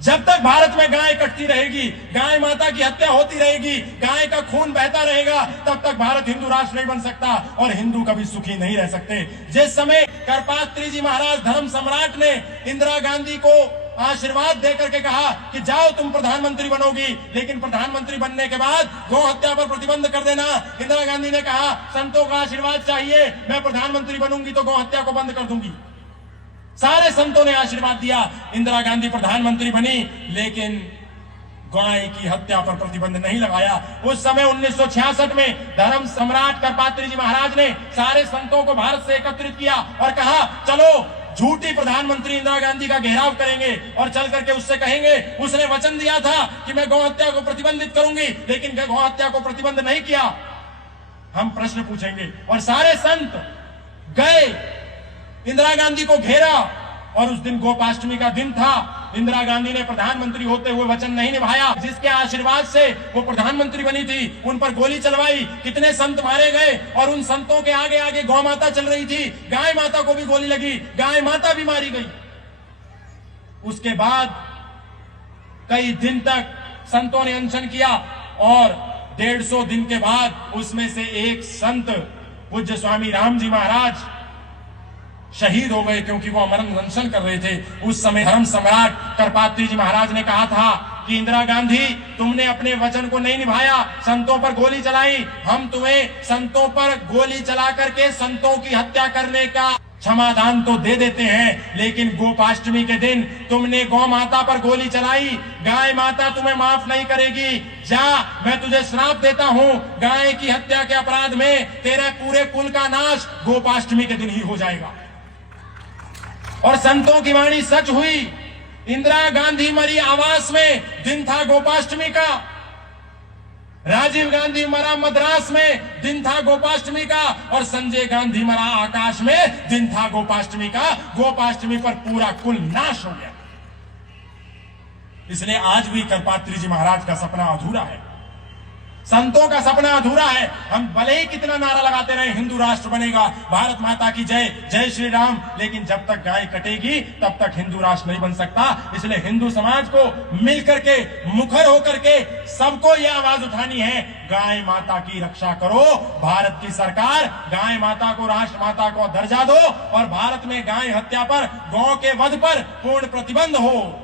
जब तक भारत में गाय कटती रहेगी, गाय माता की हत्या होती रहेगी, गाय का खून बहता रहेगा, तब तक भारत हिंदू राष्ट्र नहीं बन सकता और हिंदू कभी सुखी नहीं रह सकते। जिस समय करपात्री जी महाराज धर्म सम्राट ने इंदिरा गांधी को आशीर्वाद देकर के कहा कि जाओ तुम प्रधानमंत्री बनोगी, लेकिन प्रधानमंत्री बनने के बाद गौ हत्या पर प्रतिबंध कर देना, इंदिरा गांधी ने कहा संतों का आशीर्वाद चाहिए, मैं प्रधानमंत्री बनूंगी तो गौ हत्या को बंद कर दूंगी। सारे संतों ने आशीर्वाद दिया, इंदिरा गांधी प्रधानमंत्री बनी, लेकिन गाय की हत्या पर प्रतिबंध नहीं लगाया। उस समय 1966 में धर्म सम्राट करपात्री जी महाराज ने सारे संतों को भारत से एकत्रित किया और कहा चलो झूठी प्रधानमंत्री इंदिरा गांधी का घेराव करेंगे और चल करके उससे कहेंगे उसने वचन दिया था कि मैं गौ हत्या को प्रतिबंधित करूंगी, लेकिन गौ हत्या को प्रतिबंध नहीं किया। हम प्रश्न पूछेंगे। और सारे संत गए, इंदिरा गांधी को घेरा, और उस दिन गोपाष्टमी का दिन था। इंदिरा गांधी ने प्रधानमंत्री होते हुए वचन नहीं निभाया, जिसके आशीर्वाद से वो प्रधानमंत्री बनी थी, उन पर गोली चलवाई, कितने संत मारे गए, और उन संतों के आगे आगे गौ माता चल रही थी, गाय माता को भी गोली लगी, गाय माता भी मारी गई। उसके बाद कई दिन तक संतों ने अनशन किया और 150 दिन के बाद उसमें से एक संत पूज्य स्वामी राम जी महाराज शहीद हो गए, क्योंकि वो अमरन अनशन कर रहे थे। उस समय धर्म सम्राट करपात्री जी महाराज ने कहा था कि इंदिरा गांधी तुमने अपने वचन को नहीं निभाया, संतों पर गोली चलाई, हम तुम्हें संतों पर गोली चला करके संतों की हत्या करने का क्षमादान तो दे देते हैं, लेकिन गोपाष्टमी के दिन तुमने गौ माता पर गोली चलाई, गाय माता तुम्हें माफ नहीं करेगी। जा, मैं तुझे श्राप देता हूं, गाय की हत्या के अपराध में तेरे पूरे कुल का नाश गोपाष्टमी के दिन ही हो जाएगा। और संतों की वाणी सच हुई। इंदिरा गांधी मरी आवास में, दिन था गोपाष्टमी का। राजीव गांधी मरा मद्रास में, दिन था गोपाष्टमी का। और संजय गांधी मरा आकाश में, दिन था गोपाष्टमी का। गोपाष्टमी पर पूरा कुल नाश हो गया। इसलिए आज भी करपात्री जी महाराज का सपना अधूरा है, संतों का सपना अधूरा है। हम भले ही कितना नारा लगाते रहे हिंदू राष्ट्र बनेगा, भारत माता की जय, जय श्री राम, लेकिन जब तक गाय कटेगी तब तक हिंदू राष्ट्र नहीं बन सकता। इसलिए हिंदू समाज को मिलकर के, मुखर होकर के सबको यह आवाज उठानी है, गाय माता की रक्षा करो। भारत की सरकार गाय माता को राष्ट्र माता को दर्जा दो और भारत में गाय हत्या पर, गौ के वध पर पूर्ण प्रतिबंध हो।